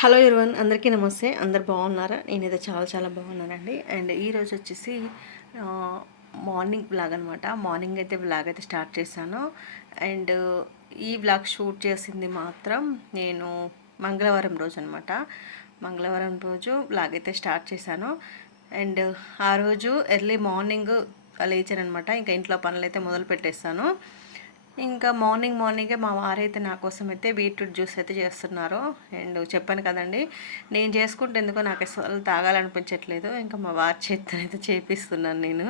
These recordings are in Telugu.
హలో ఇరువన్ అందరికీ నమస్తే. అందరు బాగున్నారా? నేనైతే చాలా చాలా బాగున్నానండి. అండ్ ఈరోజు వచ్చేసి మార్నింగ్ బ్లాగ్ అనమాట మార్నింగ్ అయితే బ్లాగ్ అయితే స్టార్ట్ చేశాను. అండ్ ఈ బ్లాగ్ షూట్ చేసింది మాత్రం నేను మంగళవారం రోజు అనమాట మంగళవారం రోజు బ్లాగ్ అయితే స్టార్ట్ చేశాను. అండ్ ఆ రోజు ఎర్లీ మార్నింగ్ లేచానమాట ఇంకా ఇంట్లో పనులు అయితే మొదలు పెట్టేస్తాను ఇంకా మార్నింగ్ మార్నింగే మా వారైతే నా కోసం అయితే బీట్రూట్ జ్యూస్ అయితే చేస్తున్నారు. అండ్ చెప్పాను కదండి నేను చేసుకుంటే ఎందుకో నాకు అసలు తాగాలనిపించట్లేదు. ఇంకా మా వారి చేతితో అయితే చేపిస్తున్నాను నేను.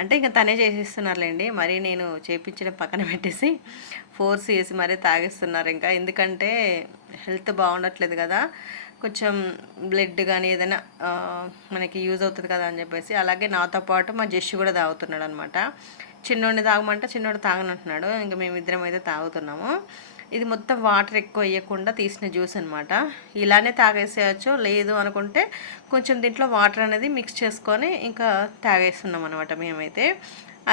అంటే ఇంకా తనే చేసిస్తున్నారులేండి మరి నేను చేపించడం పక్కన పెట్టేసి ఫోర్స్ చేసి మరీ తాగిస్తున్నారు. ఇంకా ఎందుకంటే హెల్త్ బాగుండట్లేదు కదా కొంచెం బ్లడ్ కానీ ఏదైనా మనకి యూజ్ అవుతుంది కదా అని చెప్పేసి అలాగే నాతో పాటు మా జెష్ కూడా తాగుతున్నాడు అనమాట చిన్నోడిని తాగమంటే చిన్నోడు తాగనంటున్నాడు ఇంకా మేమిద్దరం అయితే తాగుతున్నాము. ఇది మొత్తం వాటర్ ఎక్కువ వేయకుండా తీసిన జ్యూస్ అనమాట ఇలానే తాగేసేయచ్చు లేదు అనుకుంటే కొంచెం దీంట్లో వాటర్ అనేది మిక్స్ చేసుకొని ఇంకా తాగేస్తున్నాం అనమాట మేమైతే.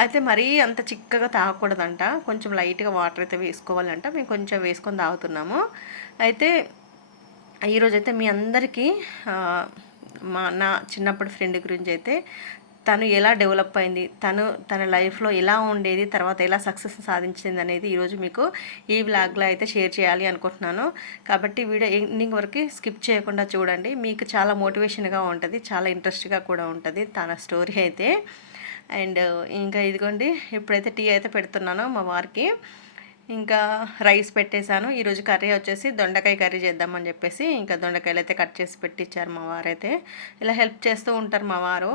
అయితే మరీ అంత చిక్కగా తాగకూడదంట కొంచెం లైట్గా వాటర్ అయితే వేసుకోవాలంట మేము కొంచెం వేసుకొని తాగుతున్నాము. అయితే ఈరోజు అయితే మీ అందరికీ మా నా చిన్నప్పటి ఫ్రెండ్ గురించి అయితే తను ఎలా డెవలప్ అయింది తను తన లైఫ్లో ఎలా ఉండేది తర్వాత ఎలా సక్సెస్ సాధించింది అనేది ఈరోజు మీకు ఈ వ్లాగ్లో అయితే షేర్ చేయాలి అనుకుంటున్నాను. కాబట్టి వీడియో ఎండింగ్ వరకు స్కిప్ చేయకుండా చూడండి. మీకు చాలా మోటివేషన్గా ఉంటుంది చాలా ఇంట్రెస్ట్గా కూడా ఉంటుంది తన స్టోరీ అయితే. అండ్ ఇంకా ఇదిగోండి ఇప్పుడైతే టీ అయితే పెడుతున్నాను మా వారికి. ఇంకా రైస్ పెట్టేశాను. ఈరోజు కర్రీ వచ్చేసి దొండకాయ కర్రీ చేద్దామని చెప్పేసి ఇంకా దొండకాయలు అయితే కట్ చేసి పెట్టించారు మా వారైతే. ఇలా హెల్ప్ చేస్తూ ఉంటారు మా వారు.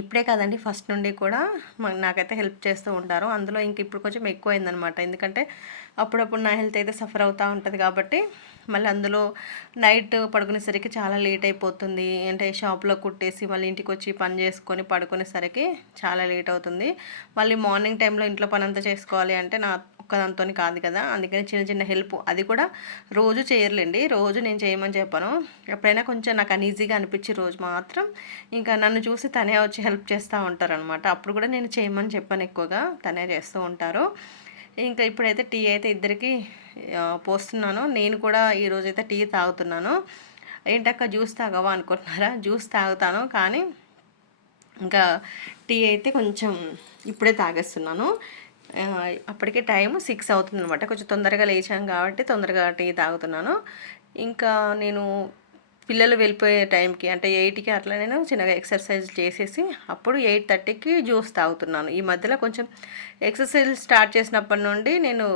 ఇప్పుడే కదండి ఫస్ట్ నుండి కూడా నాకైతే హెల్ప్ చేస్తూ ఉంటారు. అందులో ఇంక ఇప్పుడు కొంచెం ఎక్కువైందనమాట ఎందుకంటే అప్పుడప్పుడు నా హెల్త్ అయితే సఫర్ అవుతూ ఉంటుంది కాబట్టి మళ్ళీ అందులో నైట్ పడుకునేసరికి చాలా లేట్ అయిపోతుంది. అంటే షాప్లో కుట్టేసి మళ్ళీ ఇంటికి వచ్చి పని చేసుకొని పడుకునేసరికి చాలా లేట్ అవుతుంది. మళ్ళీ మార్నింగ్ టైంలో ఇంట్లో పని అంతా చేసుకోవాలి అంటే నా ఒక్కదంతో కాదు కదా అందుకని చిన్న చిన్న హెల్ప్. అది కూడా రోజు చేయర్లేండి. రోజు నేను చేయమని చెప్పాను. ఎప్పుడైనా కొంచెం నాకు అనీజీగా అనిపించి రోజు మాత్రం ఇంకా నన్ను చూసి తనే వచ్చి హెల్ప్ చేస్తూ ఉంటారనమాట అప్పుడు కూడా నేను చేయమని చెప్పాను ఎక్కువగా. తనే చేస్తూ ఉంటారు. ఇంకా ఇప్పుడైతే టీ అయితే ఇద్దరికి పోస్తున్నాను. నేను కూడా ఈరోజు అయితే టీ తాగుతున్నాను. ఏంటక్క జ్యూస్ తాగవా అనుకుంటున్నారా? జ్యూస్ తాగుతాను. కానీ ఇంకా టీ అయితే కొంచెం ఇప్పుడే తాగేస్తున్నాను. అప్పటికే టైం సిక్స్ అవుతుంది అనమాట కొంచెం తొందరగా లేచాం కాబట్టి తొందరగా టీ తాగుతున్నాను. ఇంకా నేను పిల్లలు వెళ్ళిపోయే టైంకి అంటే ఎయిట్కి అట్లా నేను చిన్నగా ఎక్సర్సైజ్ చేసేసి అప్పుడు ఎయిట్ థర్టీకి జ్యూస్ తాగుతున్నాను. ఈ మధ్యలో కొంచెం ఎక్సర్సైజ్ స్టార్ట్ చేసినప్పటి నుండి నేను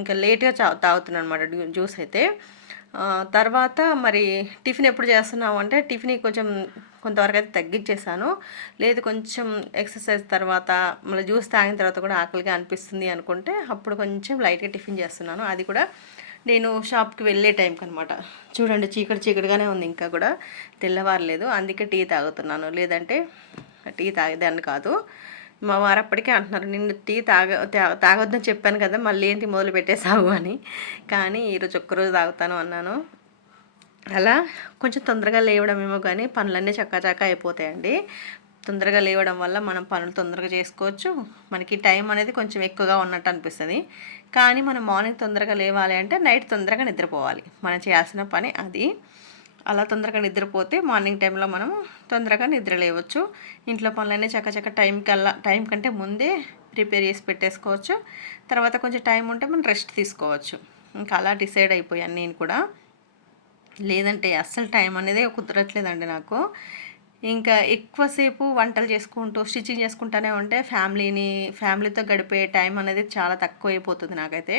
ఇంకా లేట్గా చా తాగుతున్నాను అనమాట జ్యూస్ అయితే. తర్వాత మరి టిఫిన్ ఎప్పుడు చేస్తున్నావు అంటే టిఫిన్ కొంచెం కొంతవరకు అయితే తగ్గించేసాను లేదు కొంచెం ఎక్సర్సైజ్ తర్వాత మళ్ళీ జ్యూస్ తాగిన తర్వాత కూడా ఆకలిగా అనిపిస్తుంది అనుకుంటే అప్పుడు కొంచెం లైట్గా టిఫిన్ చేస్తున్నాను. అది కూడా నేను షాప్కి వెళ్ళే టైంకి అనమాట చూడండి చీకటి చీకటిగానే ఉంది ఇంకా కూడా. తెల్లవారలేదు అందుకే టీ తాగుతున్నాను. లేదంటే టీ తాగేదాన్ని కాదు. మా వారు అప్పటికే అంటున్నారు నిన్ను టీ తాగ తాగొద్దని చెప్పాను కదా మళ్ళీ ఏంటి మొదలు పెట్టేసావు అని. కానీ ఈరోజు ఒక్కరోజు తాగుతాను అన్నాను. అలా కొంచెం తొందరగా లేవడం ఏమో కానీ పనులన్నీ చక్కా అయిపోతాయండి. తొందరగా లేవడం వల్ల మనం పనులు తొందరగా చేసుకోవచ్చు. మనకి టైం అనేది కొంచెం ఎక్కువగా ఉన్నట్టు అనిపిస్తుంది. కానీ మనం మార్నింగ్ తొందరగా లేవాలి అంటే నైట్ తొందరగా నిద్రపోవాలి. మనం చేయాల్సిన పని అది. అలా తొందరగా నిద్రపోతే మార్నింగ్ టైంలో మనం తొందరగా నిద్ర లేవచ్చు. ఇంట్లో పనులన్నీ చక్కచక్క టైం కల్లా టైం కంటే ముందే ప్రిపేర్ చేసి పెట్టేసుకోవచ్చు. తర్వాత కొంచెం టైం ఉంటే మనం రెస్ట్ తీసుకోవచ్చు. ఇంకా అలా డిసైడ్ అయిపోయాను నేను కూడా. లేదంటే అస్సలు టైం అనేది కుదరట్లేదండి నాకు. ఇంకా ఎక్కువసేపు వంటలు చేసుకుంటూ స్టిచ్చింగ్ చేసుకుంటూనే ఉంటే ఫ్యామిలీని ఫ్యామిలీతో గడిపే టైం అనేది చాలా తక్కువ అయిపోతుంది నాకైతే.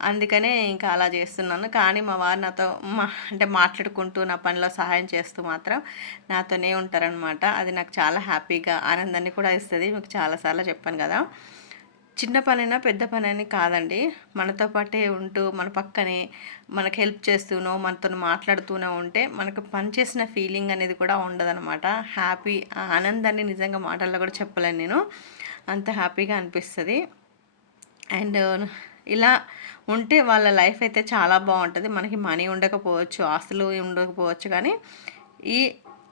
అందుకనే ఇంకా అలా చేస్తున్నాను. కానీ మా వారు నాతో మా అంటే మాట్లాడుకుంటూ నా పనిలో సహాయం చేస్తూ మాత్రం నాతోనే ఉంటారనమాట అది నాకు చాలా హ్యాపీగా ఆనందాన్ని కూడా ఇస్తుంది. మీకు చాలాసార్లు చెప్పాను కదా. చిన్న పనైనా పెద్ద పని అని కాదండి. మనతో పాటే ఉంటూ మన పక్కనే మనకు హెల్ప్ చేస్తూనో మనతో మాట్లాడుతూనే ఉంటే మనకు పని చేసిన ఫీలింగ్ అనేది కూడా ఉండదన్నమాట. హ్యాపీ ఆ ఆనందాన్ని నిజంగా మాటల్లో కూడా చెప్పలేను నేను. అంత హ్యాపీగా అనిపిస్తుంది. అండ్ ఇలా ఉంటే వాళ్ళ లైఫ్ అయితే చాలా బాగుంటుంది. మనకి మనీ ఉండకపోవచ్చు ఆస్తులు ఉండకపోవచ్చు కానీ ఈ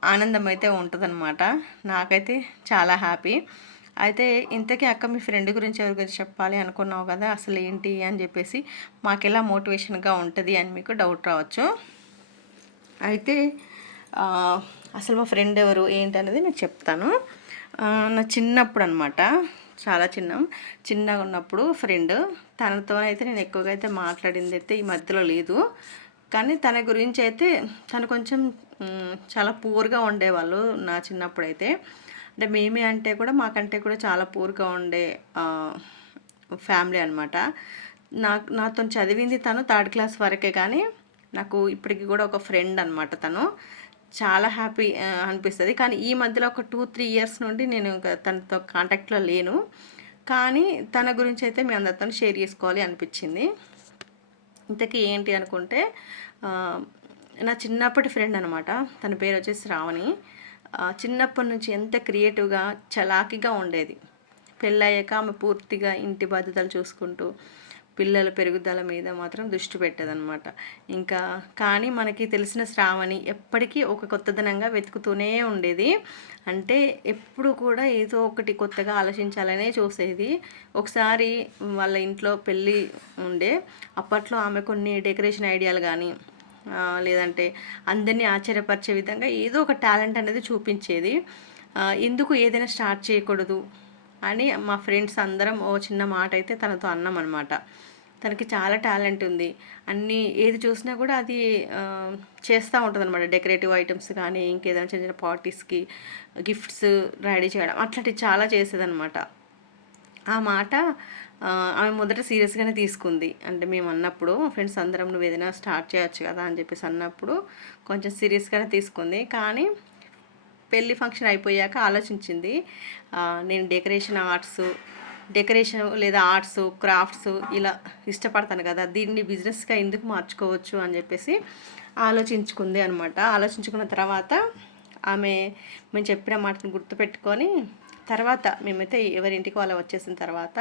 ఆనందం అయితే ఉంటుందన్నమాట. నాకైతే చాలా హ్యాపీ. అయితే ఇంతకీ అక్క మీ ఫ్రెండ్ గురించి ఎవరి గురించి చెప్పాలి అనుకున్నావు కదా అసలు ఏంటి అని చెప్పేసి మాకు ఎలా మోటివేషన్గా ఉంటుంది అని మీకు డౌట్ రావచ్చు. అయితే అసలు మా ఫ్రెండ్ ఎవరు ఏంటి అనేది నేను చెప్తాను. నా చిన్నప్పుడు అనమాట చాలా చిన్న. చిన్నగా ఉన్నప్పుడు ఫ్రెండ్ తనతో అయితే నేను ఎక్కువగా అయితే మాట్లాడింది అయితే ఈ మధ్యలో లేదు. కానీ తన గురించి అయితే తను కొంచెం చాలా పూర్గా ఉండేవాళ్ళు నా చిన్నప్పుడు అయితే. అంటే మేమే అంటే కూడా మాకంటే కూడా చాలా పూర్గా ఉండే ఫ్యామిలీ అనమాట నాకు నాతో చదివింది తను థర్డ్ క్లాస్ వరకే కానీ నాకు ఇప్పటికి కూడా ఒక ఫ్రెండ్ అనమాట తను. చాలా హ్యాపీ అనిపిస్తుంది. కానీ ఈ మధ్యలో ఒక టూ త్రీ ఇయర్స్ నుండి నేను తనతో కాంటాక్ట్లో లేను. కానీ తన గురించి అయితే మీ అందరితో షేర్ చేసుకోవాలి అనిపించింది. ఇంతకీ ఏంటి అనుకుంటే నా చిన్నప్పటి ఫ్రెండ్ అనమాట తన పేరు వచ్చేసి శ్రావణి చిన్నప్పటి నుంచి ఎంత క్రియేటివ్గా చలాకీగా ఉండేది. పెళ్ళయ్యాక ఆమె పూర్తిగా ఇంటి బాధ్యతలు చూసుకుంటూ పిల్లల పెరుగుదల మీద మాత్రం దృష్టి పెట్టదనమాట ఇంకా కానీ మనకి తెలిసిన శ్రావణి ఎప్పటికీ ఒక కొత్తదనంగా వెతుకుతూనే ఉండేది. అంటే ఎప్పుడు కూడా ఏదో ఒకటి కొత్తగా ఆలోచించాలనే చూసేది. ఒకసారి వాళ్ళ ఇంట్లో పెళ్ళి ఉండే అప్పట్లో ఆమె కొన్ని డెకరేషన్ ఐడియాలు కానీ లేదంటే అందరినీ ఆశ్చర్యపరిచే విధంగా ఏదో ఒక టాలెంట్ అనేది చూపించేది. ఎందుకు ఏదైనా స్టార్ట్ చేయకూడదు అని మా ఫ్రెండ్స్ అందరం ఓ చిన్న మాట అయితే తనతో అన్నాం అనమాట తనకి చాలా టాలెంట్ ఉంది. అన్నీ ఏది చూసినా కూడా అది చేస్తూ ఉంటుంది అనమాట డెకరేటివ్ ఐటమ్స్ కానీ ఇంకేదైనా చిన్న చిన్న పార్టీస్కి గిఫ్ట్స్ రెడీ చేయడం అట్లాంటివి చాలా చేసేదనమాట ఆ మాట ఆమె మొదట సీరియస్గానే తీసుకుంది. అంటే మేము అన్నప్పుడు ఫ్రెండ్స్ అందరం నువ్వు ఏదైనా స్టార్ట్ చేయొచ్చు కదా అని చెప్పేసి అన్నప్పుడు కొంచెం సీరియస్గానే తీసుకుంది. కానీ పెళ్ళి ఫంక్షన్ అయిపోయాక ఆలోచించింది నేను డెకరేషన్ ఆర్ట్స్ డెకరేషన్ లేదా ఆర్ట్స్ క్రాఫ్ట్స్ ఇలా ఇష్టపడతాను కదా దీన్ని బిజినెస్గా ఎందుకు మార్చుకోవచ్చు అని చెప్పేసి ఆలోచించుకుంది అనమాట ఆలోచించుకున్న తర్వాత ఆమె మేము చెప్పిన మాటను గుర్తుపెట్టుకొని తర్వాత మేమైతే ఎవరింటికి వాళ్ళ వచ్చేసిన తర్వాత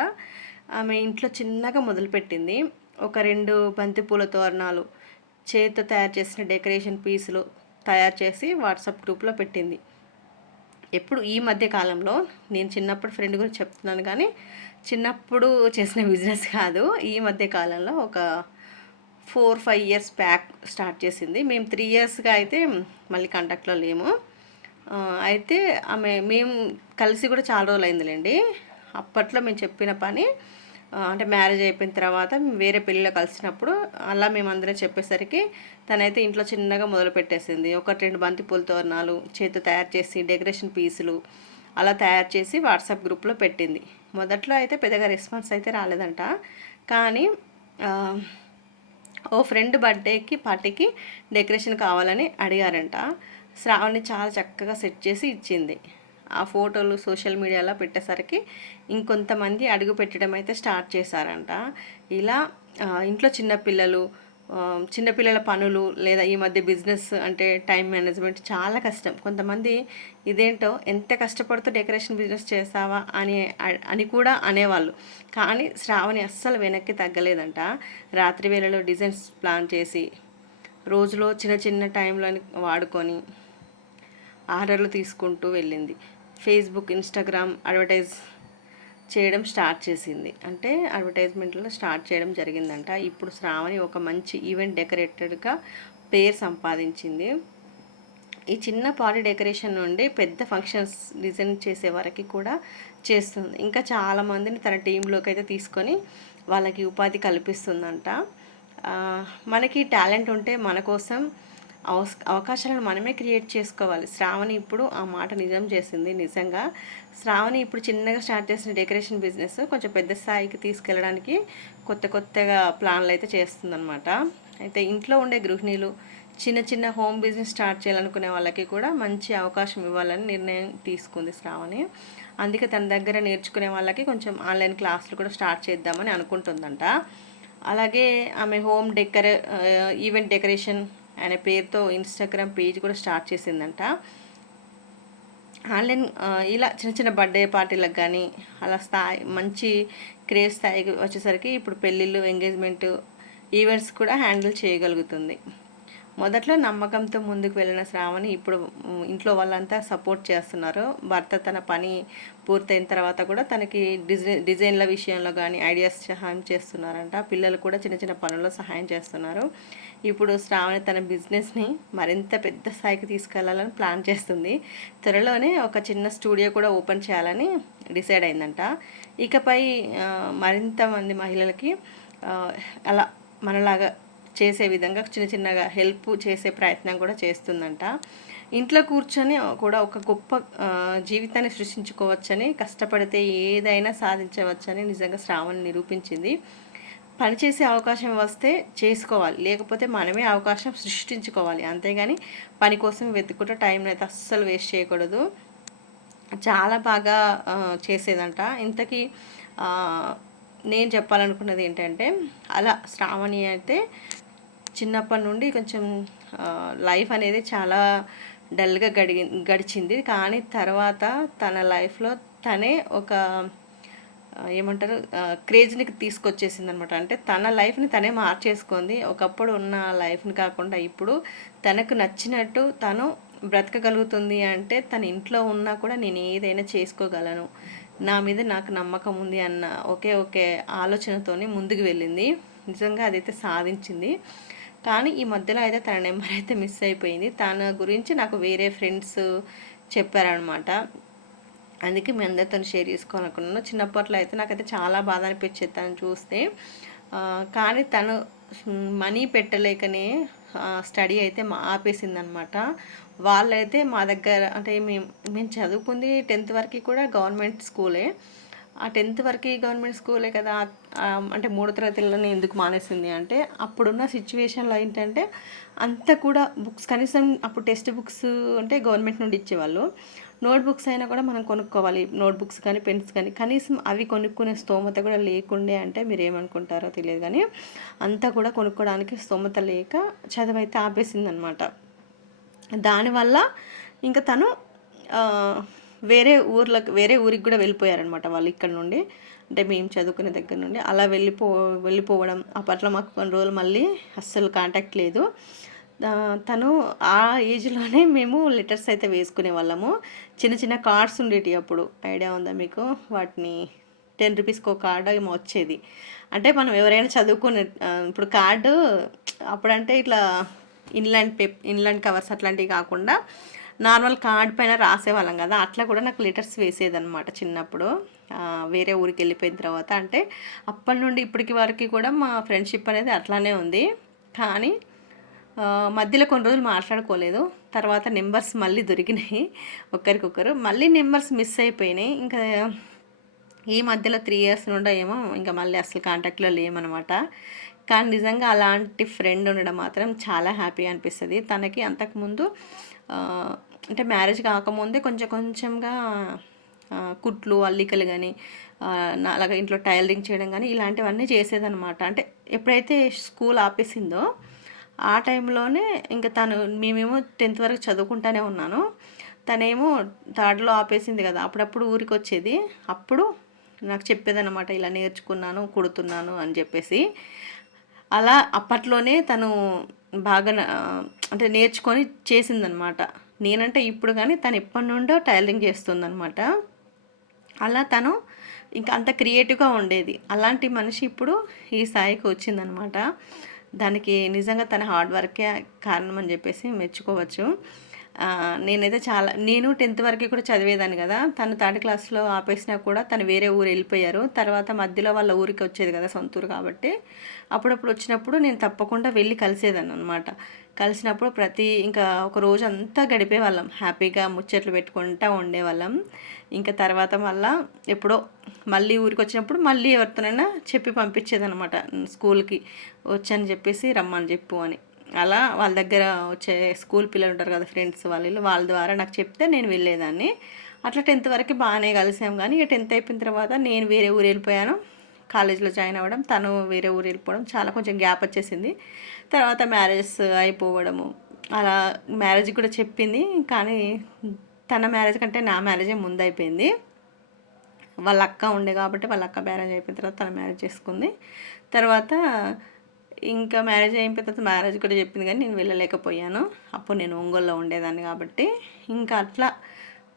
ఆమె ఇంట్లో చిన్నగా మొదలుపెట్టింది. ఒక రెండు బంతి పూల తోరణాలు చేతితో తయారు చేసిన డెకరేషన్ పీసులు తయారు చేసి వాట్సాప్ గ్రూప్లో పెట్టింది. ఎప్పుడు ఈ మధ్య కాలంలో నేను చిన్నప్పుడు ఫ్రెండ్ గురించి చెప్తున్నాను కానీ చిన్నప్పుడు చేసిన బిజినెస్ కాదు. ఈ మధ్య కాలంలో ఒక four five years back start చేసింది. మేము త్రీ ఇయర్స్గా అయితే మళ్ళీ కాంటాక్ట్లో లేము. అయితే ఆమె మేము కలిసి కూడా చాలా రోజులు అయిందిలేండి. అప్పట్లో మేము చెప్పిన పని అంటే మ్యారేజ్ అయిపోయిన తర్వాత వేరే పెళ్ళిలో కలిసినప్పుడు అలా మేము అందరం చెప్పేసరికి తనైతే ఇంట్లో చిన్నగా మొదలు పెట్టేసింది. ఒక రెండు బంతి పూల తోరణాలు చేతితో తయారు చేసి డెకరేషన్ పీసులు అలా తయారు చేసి వాట్సాప్ గ్రూప్లో పెట్టింది. మొదట్లో అయితే పెద్దగా రెస్పాన్స్ అయితే రాలేదంట. కానీ ఓ ఫ్రెండ్ బర్త్డేకి పార్టీకి డెకరేషన్ కావాలని అడిగారంట. శ్రావణి చాలా చక్కగా సెట్ చేసి ఇచ్చింది. ఆ ఫోటోలు సోషల్ మీడియాలో పెట్టేసరికి ఇంకొంతమంది అడుగు పెట్టడం అయితే స్టార్ట్ చేశారంట. ఇలా ఇంట్లో చిన్నపిల్లలు చిన్నపిల్లల పనులు లేదా ఈ మధ్య బిజినెస్ అంటే టైం మేనేజ్మెంట్ చాలా కష్టం. కొంతమంది ఇదేంటో ఎంత కష్టపడుతూ డెకరేషన్ బిజినెస్ చేస్తావా అని అని కూడా అనేవాళ్ళు. కానీ శ్రావణి అస్సలు వెనక్కి తగ్గలేదంట. రాత్రి వేళలో డిజైన్స్ ప్లాన్ చేసి రోజులో చిన్న చిన్న టైంలో వాడుకొని ఆర్డర్లు తీసుకుంటూ వెళ్ళింది. ఫేస్బుక్ ఇన్స్టాగ్రామ్ అడ్వర్టైజ్ చేయడం స్టార్ట్ చేసింది. అంటే అడ్వర్టైజ్మెంట్లో స్టార్ట్ చేయడం జరిగిందంట. ఇప్పుడు శ్రావణి ఒక మంచి ఈవెంట్ డెకరేటెడ్గా పేరు సంపాదించింది. ఈ చిన్న పార్టీ డెకరేషన్ నుండి పెద్ద ఫంక్షన్స్ డిజైన్ చేసే వరకు కూడా చేస్తుంది. ఇంకా చాలామందిని తన టీంలోకి అయితే తీసుకొని వాళ్ళకి ఉపాధి కల్పిస్తుందంట. మనకి టాలెంట్ ఉంటే మన కోసం అవకాశాలను మనమే క్రియేట్ చేసుకోవాలి. శ్రావణి ఇప్పుడు ఆ మాట నిజం చేసింది. నిజంగా శ్రావణి ఇప్పుడు చిన్నగా స్టార్ట్ చేసిన డెకరేషన్ బిజినెస్ కొంచెం పెద్ద స్థాయికి తీసుకెళ్ళడానికి కొత్త కొత్తగా ప్లాన్లు అయితే చేస్తుందన్నమాట. అయితే ఇంట్లో ఉండే గృహిణీలు చిన్న చిన్న హోమ్ బిజినెస్ స్టార్ట్ చేయాలనుకునే వాళ్ళకి కూడా మంచి అవకాశం ఇవ్వాలని నిర్ణయం తీసుకుంది శ్రావణి. అందుకే తన దగ్గర నేర్చుకునే వాళ్ళకి కొంచెం ఆన్లైన్ క్లాసులు కూడా స్టార్ట్ చేద్దామని అనుకుంటుందంట. అలాగే ఆమె హోమ్ డెకరే ఈవెంట్ డెకరేషన్ అనే పేరుతో ఇన్స్టాగ్రామ్ పేజ్ కూడా స్టార్ట్ చేసిందంట. ఆన్లైన్ ఇలా చిన్న చిన్న బర్త్డే పార్టీలకు కానీ అలా స్థాయి మంచి క్రేజ్ స్థాయికి వచ్చేసరికి ఇప్పుడు పెళ్ళిళ్ళు ఎంగేజ్మెంట్ ఈవెంట్స్ కూడా హ్యాండిల్ చేయగలుగుతుంది. మొదట్లో నమ్మకంతో ముందుకు వెళ్ళిన శ్రావణి ఇప్పుడు ఇంట్లో వాళ్ళంతా సపోర్ట్ చేస్తున్నారు. భర్త తన పని పూర్తయిన తర్వాత కూడా తనకి డిజైన్ డిజైన్ల విషయంలో కానీ ఐడియాస్ సహాయం చేస్తున్నారంట. పిల్లలు కూడా చిన్న చిన్న పనుల్లో సహాయం చేస్తున్నారు. ఇప్పుడు శ్రావణి తన బిజినెస్ని మరింత పెద్ద స్థాయికి తీసుకెళ్ళాలని ప్లాన్ చేస్తుంది. త్వరలోనే ఒక చిన్న స్టూడియో కూడా ఓపెన్ చేయాలని డిసైడ్ అయిందంట. ఇకపై మరింత మంది మహిళలకి అలా మనలాగా చేసే విధంగా చిన్న చిన్నగా హెల్ప్ చేసే ప్రయత్నం కూడా చేస్తుందంట. ఇంట్లో కూర్చొని కూడా ఒక గొప్ప జీవితాన్ని సృష్టించుకోవచ్చని కష్టపడితే ఏదైనా సాధించవచ్చని నిజంగా శ్రావణ్ నిరూపించింది. పనిచేసే అవకాశం వస్తే చేసుకోవాలి లేకపోతే మనమే అవకాశం సృష్టించుకోవాలి. అంతేగాని పని కోసం వెతుక్కుంటే టైం అయితే అస్సలు వేస్ట్ చేయకూడదు. చాలా బాగా చేసేదంట. ఇంతకీ నేను చెప్పాలనుకున్నది ఏంటంటే అలా శ్రావణి అయితే చిన్నప్పటి నుండి కొంచెం లైఫ్ అనేది చాలా డల్గా గడి గడిచింది. కానీ తర్వాత తన లైఫ్లో తనే ఒక ఏమంటారు క్రేజ్ని తీసుకొచ్చేసింది అనమాట అంటే తన లైఫ్ని తనే మార్చేసుకుంది. ఒకప్పుడు ఉన్న లైఫ్ని కాకుండా ఇప్పుడు తనకు నచ్చినట్టు తను బ్రతకగలుగుతుంది అంటే తన ఇంట్లో ఉన్నా కూడా నేను ఏదైనా చేసుకోగలను. నా మీద నాకు నమ్మకం ఉంది అన్న ఒకే ఒకే ఆలోచనతోని ముందుకు వెళ్ళింది. నిజంగా అదైతే సాధించింది. కానీ ఈ మధ్యలో అయితే తన నెంబర్ అయితే మిస్ అయిపోయింది. తన గురించి నాకు వేరే ఫ్రెండ్స్ చెప్పారనమాట అందుకే మీ అందరితో షేర్ చేసుకోవాలనుకున్నాను. చిన్నప్పట్లో అయితే నాకైతే చాలా బాధ అనిపించేది తను చూస్తే. కానీ తను మనీ పెట్టలేకనే స్టడీ అయితే ఆపేసిందనమాట వాళ్ళైతే మా దగ్గర అంటే మేము మేము చదువుకుంది టెన్త్ వరకు కూడా గవర్నమెంట్ స్కూలే. ఆ టెన్త్ వరకు గవర్నమెంట్ స్కూలే కదా. అంటే మూడో తరగతిలోనే ఎందుకు మానేసింది అంటే అప్పుడున్న సిచ్యువేషన్లో ఏంటంటే అంత కూడా బుక్స్ కనీసం అప్పుడు టెక్స్ట్ బుక్స్ అంటే గవర్నమెంట్ నుండి ఇచ్చేవాళ్ళు. నోట్ బుక్స్ అయినా కూడా మనం కొనుక్కోవాలి. నోట్ బుక్స్ కానీ పెన్స్ కానీ. కనీసం అవి కొనుక్కునే స్తోమత కూడా లేకుండే అంటే మీరు ఏమనుకుంటారో తెలియదు కానీ అంతా కూడా కొనుక్కోవడానికి స్తోమత లేక చదువైతే ఆపేసిందనమాట. దానివల్ల ఇంకా తను వేరే ఊర్లకు వేరే ఊరికి కూడా వెళ్ళిపోయారనమాట వాళ్ళు ఇక్కడ నుండి. అంటే మేము చదువుకునే దగ్గర నుండి అలా వెళ్ళిపో వెళ్ళిపోవడం అప్పట్లో మాకు కొన్ని రోజులు మళ్ళీ అస్సలు కాంటాక్ట్ లేదు. తను ఆ ఏజ్లోనే మేము లెటర్స్ అయితే వేసుకునే వాళ్ళము. చిన్న చిన్న కార్డ్స్ ఉండేవి అప్పుడు. ఐడియా ఉందా మీకు? వాటిని టెన్ రూపీస్కి ఒక కార్డు ఏమో వచ్చేది. అంటే మనం ఎవరైనా చదువుకునే ఇప్పుడు కార్డు అప్పుడంటే ఇట్లా ఇన్లాండ్ పేప్ ఇన్లాండ్ కవర్స్ అట్లాంటివి కాకుండా నార్మల్ కార్డ్ పైన రాసేవాళ్ళం కదా అట్లా కూడా నాకు లెటర్స్ వేసేదనమాట చిన్నప్పుడు. వేరే ఊరికి వెళ్ళిపోయిన తర్వాత అంటే అప్పటి నుండి ఇప్పటికి వరకు కూడా మా ఫ్రెండ్షిప్ అనేది అట్లానే ఉంది. కానీ మధ్యలో కొన్ని రోజులు మాట్లాడుకోలేదు. తర్వాత నెంబర్స్ మళ్ళీ దొరికినాయి ఒకరికొకరు మళ్ళీ నెంబర్స్ మిస్ అయిపోయినాయి. ఇంకా ఈ మధ్యలో త్రీ ఇయర్స్ నుండి ఏమో ఇంకా మళ్ళీ అసలు కాంటాక్ట్లో లేమనమాట కానీ నిజంగా అలాంటి ఫ్రెండ్ ఉండడం మాత్రం చాలా హ్యాపీ అనిపిస్తుంది. తనకి అంతకుముందు అంటే మ్యారేజ్ కాకముందే కొంచెం కొంచెంగా కుట్లు అల్లికలు కానీ అలాగే ఇంట్లో టైలరింగ్ చేయడం కానీ ఇలాంటివన్నీ చేసేదనమాట అంటే ఎప్పుడైతే స్కూల్ ఆపేసిందో ఆ టైంలోనే ఇంకా తను మేమేమో టెన్త్ వరకు చదువుకుంటానే ఉన్నాను. తనేమో థర్డ్లో ఆపేసింది కదా అప్పుడప్పుడు ఊరికి వచ్చేది అప్పుడు నాకు చెప్పేదన్నమాట ఇలా నేర్చుకున్నాను కుడుతున్నాను అని చెప్పేసి. అలా అప్పట్లోనే తను బాగా అంటే నేర్చుకొని చేసిందనమాట. నేనంటే ఇప్పుడు కానీ తను ఎప్పటి నుండో టైలరింగ్ చేస్తుందనమాట. అలా తను ఇంకా అంత క్రియేటివ్గా ఉండేది. అలాంటి మనిషి ఇప్పుడు ఈ స్థాయికి వచ్చిందనమాట. దానికి నిజంగా తన హార్డ్ వర్కే కారణం అని చెప్పేసి మెచ్చుకోవచ్చు. నేనైతే చాలా నేను టెన్త్ వరకు కూడా చదివేదాన్ని కదా. తను థర్డ్ క్లాస్లో ఆపేసినా కూడా తను వేరే ఊరు వెళ్ళిపోయారు. తర్వాత మధ్యలో వాళ్ళ ఊరికి వచ్చేది కదా సొంత ఊరు కాబట్టి. అప్పుడప్పుడు వచ్చినప్పుడు నేను తప్పకుండా వెళ్ళి కలిసేదాన్ని అనమాట కలిసినప్పుడు ప్రతి ఇంకా ఒక రోజు అంతా గడిపేవాళ్ళం. హ్యాపీగా ముచ్చట్లు పెట్టుకుంటూ ఉండేవాళ్ళం. ఇంకా తర్వాత మళ్ళా ఎప్పుడో మళ్ళీ ఊరికి వచ్చినప్పుడు మళ్ళీ ఎవరితోనైనా చెప్పి పంపించేదనమాట స్కూల్కి వచ్చని చెప్పేసి రమ్మని చెప్పు అని. అలా వాళ్ళ దగ్గర వచ్చే స్కూల్ పిల్లలు ఉంటారు కదా ఫ్రెండ్స్ వాళ్ళు వాళ్ళ ద్వారా నాకు చెప్తే నేను వెళ్ళేదాన్ని. అట్లా టెన్త్ వరకు బాగానే కలిసాం కానీ ఇక టెన్త్ అయిపోయిన తర్వాత నేను వేరే ఊరు వెళ్ళిపోయాను. కాలేజ్లో జాయిన్ అవ్వడం తను వేరే ఊరు వెళ్ళిపోవడం చాలా కొంచెం గ్యాప్ వచ్చేసింది. తర్వాత మ్యారేజెస్ అయిపోవడము అలా మ్యారేజ్ కూడా చెప్పింది కానీ తన మ్యారేజ్ కంటే నా మ్యారేజే ముందు అయిపోయింది. వాళ్ళ అక్క ఉండే కాబట్టి వాళ్ళ అక్క మ్యారేజ్ అయిపోయిన తర్వాత తన మ్యారేజ్ చేసుకుంది. తర్వాత ఇంకా మ్యారేజ్ అయిన తర్వాత మ్యారేజ్ కూడా చెప్పింది కానీ నేను వెళ్ళలేకపోయాను. అప్పుడు నేను ఒంగోల్లో ఉండేదాన్ని కాబట్టి ఇంకా అట్లా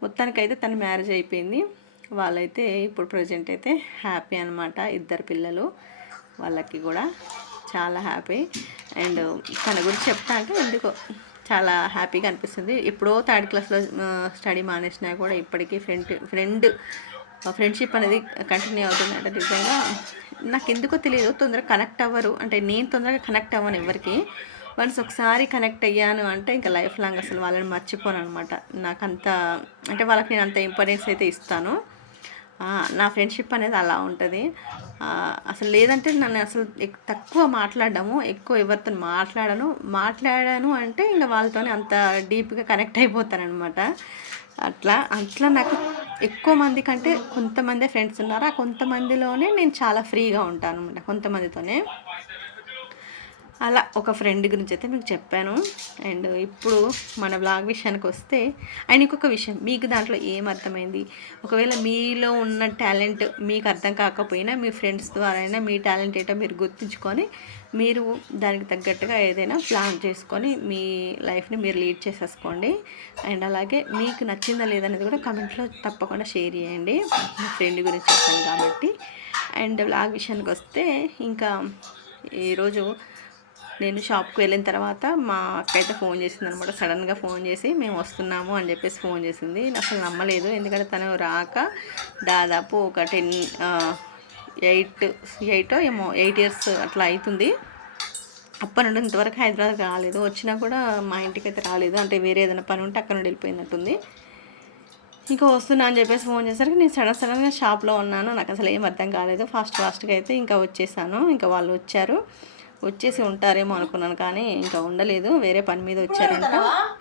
మొత్తానికైతే తన మ్యారేజ్ అయిపోయింది. వాళ్ళైతే ఇప్పుడు ప్రజెంట్ అయితే హ్యాపీ అనమాట ఇద్దరు పిల్లలు. వాళ్ళకి కూడా చాలా హ్యాపీ. అండ్ తన గురించి చెప్తాక ఎందుకో చాలా హ్యాపీగా అనిపిస్తుంది. ఎప్పుడో థర్డ్ క్లాస్లో స్టడీ మానేసినా కూడా ఇప్పటికీ ఫ్రెండ్ ఫ్రెండ్ ఫ్రెండ్షిప్ అనేది కంటిన్యూ అవుతుంది అంటే నిజంగా. నాకు ఎందుకో తెలియదు తొందరగా కనెక్ట్ అవ్వరు. అంటే నేను తొందరగా కనెక్ట్ అవ్వను ఎవరికి. వన్స్ ఒకసారి కనెక్ట్ అయ్యాను అంటే ఇంకా లైఫ్ లాంగ్ అసలు వాళ్ళని మర్చిపోను అనమాట. నాకు అంత అంటే వాళ్ళకి నేను అంత ఇంపార్టెన్స్ అయితే ఇస్తాను. నా ఫ్రెండ్షిప్ అనేది అలా ఉంటుంది. అసలు లేదంటే నన్ను అసలు తక్కువ మాట్లాడము ఎక్కువ ఎవరితో మాట్లాడను. మాట్లాడాను అంటే ఇంకా వాళ్ళతోనే అంత డీప్గా కనెక్ట్ అయిపోతాను అనమాట అట్లా అట్లా నాకు ఎక్కువ మంది కంటే కొంతమంది ఫ్రెండ్స్ ఉన్నారు. ఆ కొంతమందిలోనే నేను చాలా ఫ్రీగా ఉంటాను అనమాట కొంతమందితోనే. అలా ఒక ఫ్రెండ్ గురించి అయితే మీకు చెప్పాను. అండ్ ఇప్పుడు మన బ్లాగ్ విషయానికి వస్తే అండ్ ఇంకొక విషయం మీకు దాంట్లో ఏం అర్థమైంది? ఒకవేళ మీలో ఉన్న టాలెంట్ మీకు అర్థం కాకపోయినా మీ ఫ్రెండ్స్ ద్వారా అయినా మీ టాలెంట్ ఏంటో మీరు గుర్తుంచుకొని మీరు దానికి తగ్గట్టుగా ఏదైనా ప్లాన్ చేసుకొని మీ లైఫ్ని మీరు లీడ్ చేసేసుకోండి. అండ్ అలాగే మీకు నచ్చిందా లేదనేది కూడా కమెంట్లో తప్పకుండా షేర్ చేయండి. మీ ఫ్రెండ్ గురించి చెప్పాను కాబట్టి. అండ్ బ్లాగ్ విషయానికి వస్తే ఇంకా ఈరోజు నేను షాప్కి వెళ్ళిన తర్వాత మా అక్క అయితే ఫోన్ చేసింది అనమాట. సడన్గా ఫోన్ చేసి మేము వస్తున్నాము అని చెప్పేసి ఫోన్ చేసింది. నేను అసలు నమ్మలేదు. ఎందుకంటే తను రాక దాదాపు ఒక టెన్ ఎయిట్ ఎయిట్ ఏమో ఎయిట్ ఇయర్స్ అట్లా అవుతుంది అప్పటి నుండి ఇంతవరకు హైదరాబాద్ రాలేదు. వచ్చినా కూడా మా ఇంటికి అయితే రాలేదు. అంటే వేరే ఏదైనా పని ఉంటే అక్కడ నుండి వెళ్ళిపోయినట్టుంది. ఇంకా వస్తున్నా అని చెప్పేసి ఫోన్ చేసరికి నేను సడన్ సడన్గా షాప్లో ఉన్నాను. నాకు అసలు ఏం అర్థం కాలేదు. ఫాస్ట్ ఫాస్ట్గా అయితే ఇంకా వచ్చేసాను. ఇంకా వాళ్ళు వచ్చారు. వచ్చేసి ఉంటారేమో అనుకున్నాను కానీ ఇంకా ఉండలేదు. వేరే పని మీద వచ్చారంట.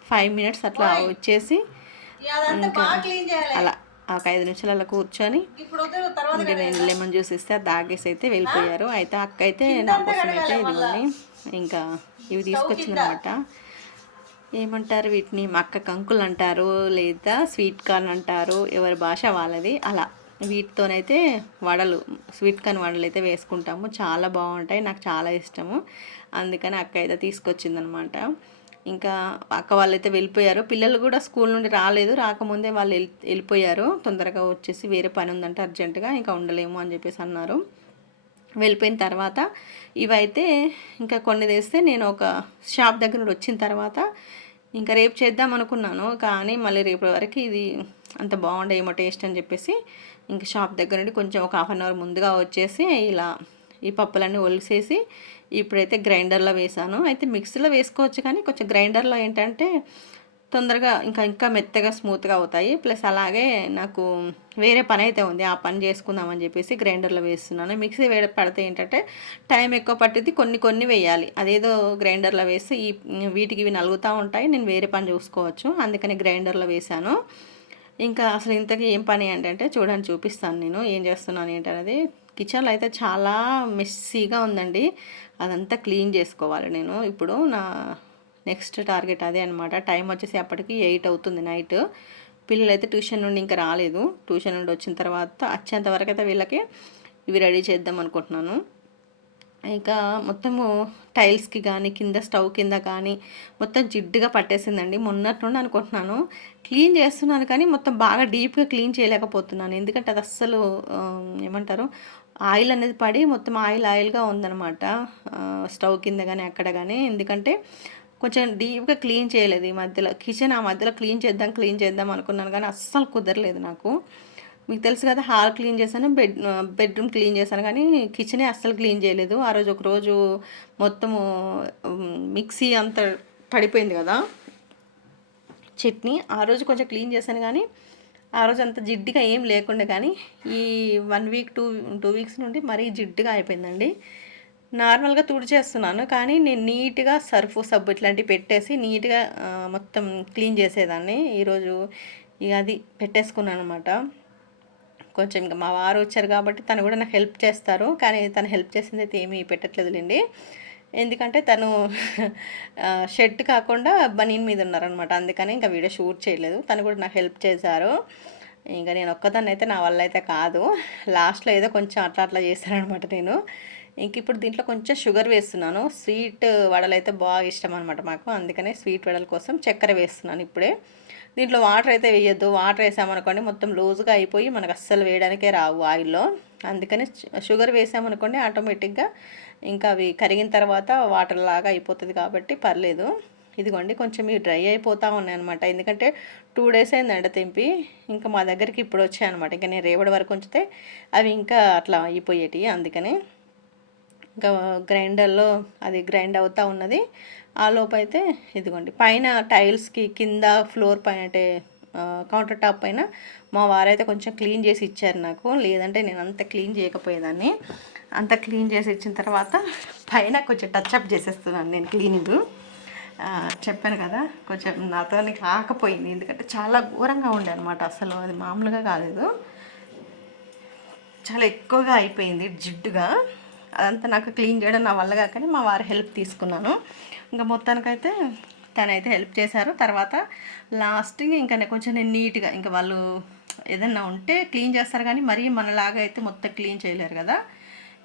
ఫైవ్ మినిట్స్ అట్లా వచ్చేసి ఇంకా అలా ఒక ఐదు నిమిషాలు అలా కూర్చొని ఇంకా నేను లెమన్ జ్యూస్ ఇస్తే అది తాగేసి అయితే వెళ్ళిపోయారు. అయితే అక్క అయితే నా కోసం అయితే ఇదిగోండి ఇంకా ఇవి తీసుకొచ్చిందనమాట. ఏమంటారు వీటిని? మక్క కంకులు అంటారు లేదా స్వీట్ కార్న్ అంటారు ఎవరి భాష వాళ్ళది అలా. వీటితోనైతే వడలు స్వీట్ కార్న్ వడలు అయితే వేసుకుంటాము. చాలా బాగుంటాయి నాకు చాలా ఇష్టము. అందుకని అక్క అయితే తీసుకొచ్చిందనమాట. ఇంకా అక్క వాళ్ళైతే వెళ్ళిపోయారు. పిల్లలు కూడా స్కూల్ నుండి రాలేదు. రాకముందే వాళ్ళు వెళ్ళి వెళ్ళిపోయారు. తొందరగా వచ్చేసి వేరే పని ఉందంటే అర్జెంటుగా ఇంకా ఉండలేము అని చెప్పేసి అన్నారు. వెళ్ళిపోయిన తర్వాత ఇవైతే ఇంకా కొన్ని తెస్తే నేను ఒక షాప్ దగ్గర నుండి వచ్చిన తర్వాత ఇంకా రేపు చేద్దాం అనుకున్నాను. కానీ మళ్ళీ రేపు వరకు ఇది అంత బాగుండే ఏమో టేస్ట్ అని చెప్పేసి ఇంకా షాప్ దగ్గర నుండి కొంచెం ఒక హాఫ్ అన్ అవర్ ముందుగా వచ్చేసి ఇలా ఈ పప్పులన్నీ ఒలిసేసి ఇప్పుడైతే గ్రైండర్లో వేసాను. అయితే మిక్సీలో వేసుకోవచ్చు కానీ కొంచెం గ్రైండర్లో ఏంటంటే తొందరగా ఇంకా ఇంకా మెత్తగా స్మూత్గా అవుతాయి. ప్లస్ అలాగే నాకు వేరే పని అయితే ఉంది. ఆ పని చేసుకుందామని చెప్పేసి గ్రైండర్లో వేస్తున్నాను. మిక్సీ వేడ పడితే ఏంటంటే టైం ఎక్కువ పట్టింది కొన్ని కొన్ని వేయాలి. అదేదో గ్రైండర్లో వేసి ఈ వీటికి ఇవి నలుగుతూ ఉంటాయి. నేను వేరే పని చూసుకోవచ్చు. అందుకని గ్రైండర్లో వేశాను ఇంకా అసలు ఇంతకీ ఏం పని ఏంటంటే చూడండి చూపిస్తాను నేను. ఏం చేస్తున్నాను ఏంటనేది. కిచెన్లో అయితే చాలా మెస్సీగా ఉందండి. అదంతా క్లీన్ చేసుకోవాలి నేను. ఇప్పుడు నా నెక్స్ట్ టార్గెట్ అదే అనమాట టైం వచ్చేసి అప్పటికి ఎయిట్ అవుతుంది నైట్. పిల్లలు అయితే ట్యూషన్ నుండి ఇంకా రాలేదు. ట్యూషన్ నుండి వచ్చిన తర్వాత వచ్చేంత వరకు అయితే వీళ్ళకి ఇవి రెడీ చేద్దాం అనుకుంటున్నాను. ఇంకా మొత్తము టైల్స్కి కానీ కింద స్టవ్ కింద కానీ మొత్తం జిడ్డుగా పట్టేసిందండి. మొన్నటి నుండి అనుకుంటున్నాను. క్లీన్ చేస్తున్నాను కానీ మొత్తం బాగా డీప్గా క్లీన్ చేయలేకపోతున్నాను. ఎందుకంటే అది అస్సలు ఏమంటారు ఆయిల్ అనేది పడి మొత్తం ఆయిల్ ఆయిల్గా ఉందన్నమాట. స్టవ్ కింద కానీ అక్కడ కానీ ఎందుకంటే కొంచెం డీప్గా క్లీన్ చేయలేదు ఈ మధ్యలో. కిచెన్ ఆ మధ్యలో క్లీన్ చేద్దాం క్లీన్ చేద్దాం అనుకున్నాను కానీ అస్సలు కుదరలేదు నాకు. మీకు తెలుసు కదా హాల్ క్లీన్ చేశాను బెడ్ బెడ్రూమ్ క్లీన్ చేశాను కానీ కిచెనే అస్సలు క్లీన్ చేయలేదు. ఆ రోజు ఒక రోజు మొత్తము మిక్సీ అంత పడిపోయింది కదా. చట్నీ ఆ రోజు కొంచెం క్లీన్ చేశాను కానీ ఆ రోజు అంత జిడ్డుగా ఏం లేకుండా కానీ ఈ one week two two weeks నుండి మరీ జిడ్డుగా అయిపోయిందండి. నార్మల్గా తుడిచేస్తున్నాను కానీ నేను నీట్గా సర్ఫ్ సబ్బు ఇట్లాంటివి పెట్టేసి నీట్గా మొత్తం క్లీన్ చేసేదాన్ని. ఈరోజు ఇక అది పెట్టేసుకున్నాను అనమాట కొంచెం ఇంకా మా వారు వచ్చారు కాబట్టి తను కూడా నాకు హెల్ప్ చేస్తారు. కానీ తను హెల్ప్ చేసింది అయితే ఏమీ పెట్టట్లేదులేండి. ఎందుకంటే తను షర్ట్ కాకుండా బనీన్ మీద ఉన్నారనమాట అందుకని ఇంకా వీడియో షూట్ చేయలేదు. తను కూడా నాకు హెల్ప్ చేశారు. ఇంకా నేను ఒక్కదాన్ని అయితే నా వల్ల అయితే కాదు. లాస్ట్లో ఏదో కొంచెం అట్లా అట్లా చేశానమాట నేను. ఇంక ఇప్పుడు దీంట్లో కొంచెం షుగర్ వేస్తున్నాను. స్వీట్ వడలు అయితే బాగా ఇష్టం అనమాట మాకు. అందుకనే స్వీట్ వడల కోసం చక్కెర వేస్తున్నాను ఇప్పుడే. దీంట్లో వాటర్ అయితే వేయొద్దు. వాటర్ వేసామనుకోండి మొత్తం లూజ్గా అయిపోయి మనకు అస్సలు వేయడానికే రావు ఆయిల్లో. అందుకని షుగర్ వేసామనుకోండి ఆటోమేటిక్గా ఇంకా అవి కరిగిన తర్వాత వాటర్ లాగా అయిపోతుంది కాబట్టి పర్లేదు. ఇదిగోండి కొంచెం ఇవి డ్రై అయిపోతూ ఉన్నాయి అనమాట ఎందుకంటే టూ డేస్ అయింది ఎండ తెంపి. ఇంకా మా దగ్గరికి ఇప్పుడు వచ్చాయి అనమాట ఇంకా నేను రేపటి వరకు ఉంచితే అవి ఇంకా అట్లా అయిపోయేటివి అందుకని ఇంకా గ్రైండర్లో అది గ్రైండ్ అవుతూ ఉన్నది. ఆ లోపైతే ఇదిగోండి. పైన టైల్స్కి కింద ఫ్లోర్ పైన అంటే కౌంటర్ టాప్ పైన మా వారైతే కొంచెం క్లీన్ చేసి ఇచ్చారు నాకు. లేదంటే నేను అంత క్లీన్ చేయకపోయేదాన్ని. అంత క్లీన్ చేసి ఇచ్చిన తర్వాత పైన కొంచెం టచ్అప్ చేసేస్తున్నాను నేను క్లీనింగ్. చెప్పాను కదా కొంచెం నాతో కాకపోయింది. ఎందుకంటే చాలా ఘోరంగా ఉండే అనమాట అసలు అది మామూలుగా కాలేదు. చాలా ఎక్కువగా అయిపోయింది జిడ్డుగా. అదంతా నాకు క్లీన్ చేయడం నా వల్ల కాకని మా వారి హెల్ప్ తీసుకున్నాను. ఇంకా మొత్తానికైతే తనైతే హెల్ప్ చేశారు. తర్వాత లాస్టింగ్ ఇంకా కొంచెం నేను నీట్గా ఇంకా వాళ్ళు ఏదన్నా ఉంటే క్లీన్ చేస్తారు కానీ మరీ మనలాగా అయితే మొత్తం క్లీన్ చేయలేరు కదా.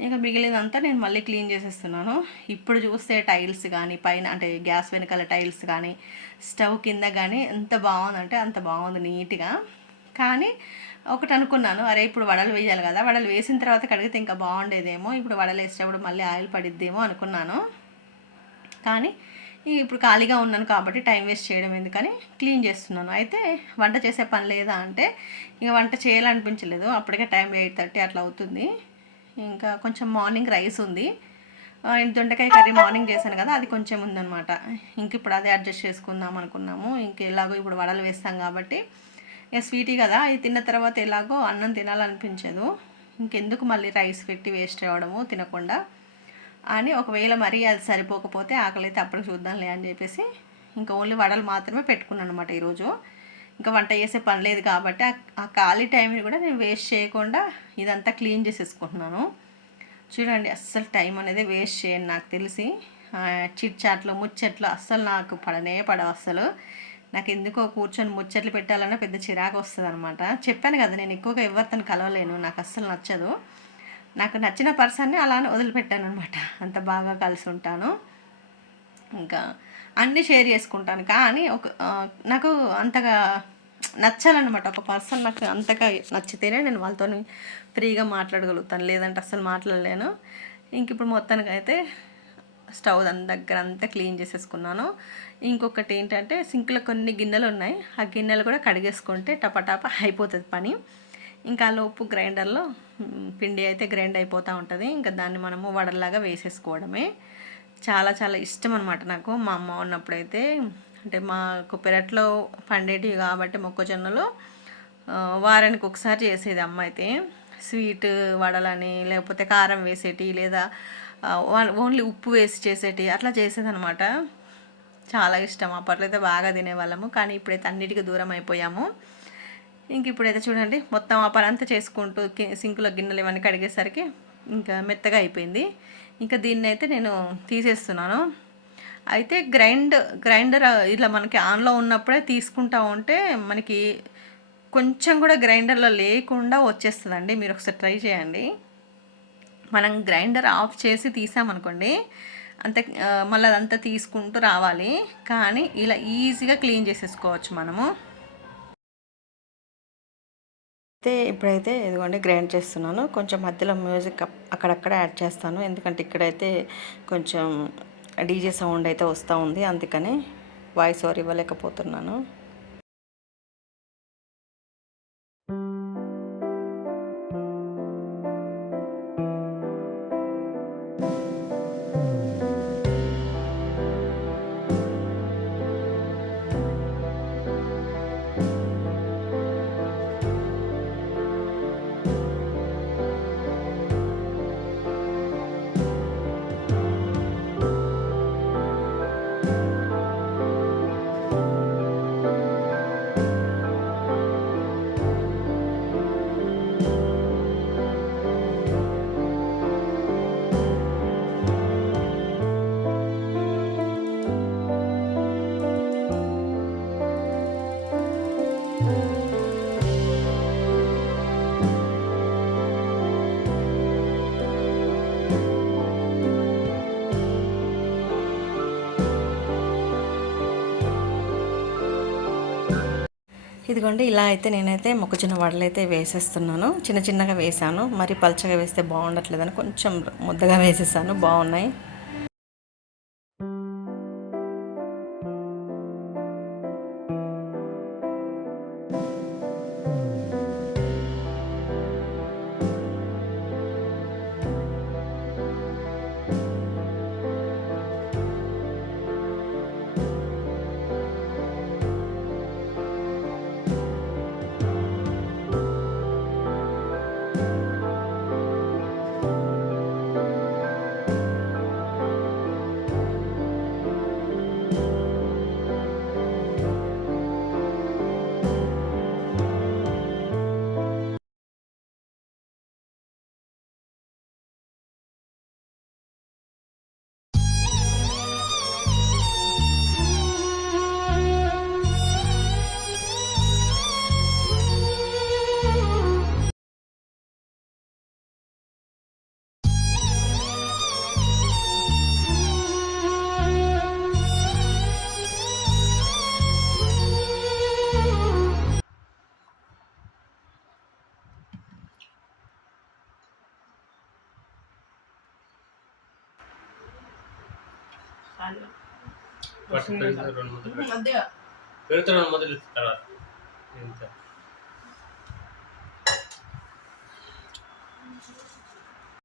ఇంకా మిగిలినంతా నేను మళ్ళీ క్లీన్ చేసేస్తున్నాను. ఇప్పుడు చూస్తే టైల్స్ కానీ పైన అంటే గ్యాస్ వెనకాల టైల్స్ కానీ స్టవ్ కింద కానీ ఎంత బాగుందంటే అంత బాగుంది నీట్గా. కానీ ఒకటి అనుకున్నాను. అరే ఇప్పుడు వడలు వేయాలి కదా. వడలు వేసిన తర్వాత కడిగితే ఇంకా బాగుండేదేమో. ఇప్పుడు వడలు వేసేటప్పుడు మళ్ళీ ఆయిల్ పడిద్దేమో అనుకున్నాను. కానీ ఇప్పుడు ఖాళీగా ఉన్నాను కాబట్టి టైం వేస్ట్ చేయడం ఎందుకని క్లీన్ చేస్తున్నాను. అయితే వంట చేసే పని లేదా అంటే ఇంకా వంట చేయాలనిపించలేదు. అప్పటికే టైం ఎయిట్ థర్టీ అట్లా అవుతుంది. ఇంకా కొంచెం మార్నింగ్ రైస్ ఉంది. దొండకాయ కర్రీ మార్నింగ్ చేశాను కదా అది కొంచెం ఉందనమాట ఇంక ఇప్పుడు అదే అడ్జస్ట్ చేసుకుందాం అనుకున్నాము. ఇంక ఎలాగో ఇప్పుడు వడలు వేస్తాం కాబట్టి స్వీటీ కదా ఇది తిన్న తర్వాత ఎలాగో అన్నం తినాలనిపించదు. ఇంకెందుకు మళ్ళీ రైస్ పెట్టి వేస్ట్ అవ్వడము తినకుండా. అని ఒకవేళ మరీ అది సరిపోకపోతే ఆకలి అయితే అప్పుడు చూద్దాంలే అని చెప్పేసి ఇంకా ఓన్లీ వడలు మాత్రమే పెట్టుకున్నాను అనమాట ఈరోజు. ఇంకా వంట చేసే పని లేదు కాబట్టి ఆ ఖాళీ టైంని కూడా నేను వేస్ట్ చేయకుండా ఇదంతా క్లీన్ చేసేసుకుంటున్నాను. చూడండి అస్సలు టైం అనేది వేస్ట్ చేయను నాకు తెలిసి. చిట్ చాట్లు ముచ్చట్లు అస్సలు నాకు పడనే పడవు అస్సలు. నాకు ఎందుకో కూర్చొని ముచ్చట్లు పెట్టాలన్నా పెద్ద చిరాకు వస్తుంది అనమాట చెప్పాను కదా నేను ఎక్కువగా ఎవరితో కలవలేను నాకు అస్సలు నచ్చదు. నాకు నచ్చిన పర్సన్ని అలానే వదిలిపెట్టాను అనమాట అంత బాగా కలిసి ఉంటాను. ఇంకా అన్నీ షేర్ చేసుకుంటాను. కానీ ఒక నాకు అంతగా నచ్చాలన్నమాట. ఒక పర్సన్ నాకు అంతగా నచ్చితేనే నేను వాళ్ళతో ఫ్రీగా మాట్లాడగలుగుతాను. లేదంటే అస్సలు మాట్లాడలేను. ఇంక ఇప్పుడు మొత్తానికి అయితే స్టవ్ దాని దగ్గర అంతా క్లీన్ చేసేసుకున్నాను. ఇంకొకటి ఏంటంటే సింక్లో కొన్ని గిన్నెలు ఉన్నాయి. ఆ గిన్నెలు కూడా కడిగేసుకుంటే టపటాప అయిపోతుంది పని. ఇంకా లోపు గ్రైండర్లో పిండి అయితే గ్రైండ్ అయిపోతూ ఉంటుంది. ఇంకా దాన్ని మనము వడల్లాగా వేసేసుకోవడమే. చాలా చాలా ఇష్టం అనమాట నాకు. మా అమ్మ ఉన్నప్పుడైతే అంటే మాకు పెరట్లో పండేటివి కాబట్టి మొక్కజొన్నలు వారానికి ఒకసారి చేసేది అమ్మ అయితే. స్వీట్ వడలని లేకపోతే కారం వేసేటి లేదా ఓన్లీ ఉప్పు వేసి చేసేటి అట్లా చేసేదనమాట చాలా ఇష్టం. అప్పట్లో అయితే బాగా తినేవాళ్ళము. కానీ ఇప్పుడైతే అన్నిటికీ దూరం అయిపోయాము. ఇంక ఇప్పుడైతే చూడండి మొత్తం ఆ పని అంతా చేసుకుంటూ సింకులో గిన్నెలు ఇవన్నీ కడిగేసరికి ఇంకా మెత్తగా అయిపోయింది. ఇంకా దీన్ని అయితే నేను తీసేస్తున్నాను. అయితే గ్రైండ్ గ్రైండర్ ఇట్లా మనకి ఆన్లో ఉన్నప్పుడే తీసుకుంటా ఉంటే మనకి కొంచెం కూడా గ్రైండర్లో లేకుండా వచ్చేస్తుందండి. మీరు ఒకసారి ట్రై చేయండి. మనం గ్రైండర్ ఆఫ్ చేసి తీసామనుకోండి అంత మళ్ళీ అదంతా తీసుకుంటూ రావాలి. కానీ ఇలా ఈజీగా క్లీన్ చేసేసుకోవచ్చు మనము. అయితే ఇప్పుడైతే ఇదిగోండి గ్రైండ్ చేస్తున్నాను. కొంచెం మధ్యలో మ్యూజిక్ అక్కడక్కడ యాడ్ చేస్తాను. ఎందుకంటే ఇక్కడైతే కొంచెం డీజే సౌండ్ అయితే వస్తూ ఉంది. అందుకని వాయిస్ ఓవర్ ఇవ్వలేకపోతున్నాను. ఇదిగోండి ఇలా అయితే నేనైతే మొక్కజొన్న వడలు అయితే వేసేస్తున్నాను. చిన్న చిన్నగా వేసాను మరి పలచగా వేస్తే బాగుండట్లేదని కొంచెం ముద్దగా వేసేసాను. బాగున్నాయి. పట్టు రెండు ముద్దలు. తర్వాత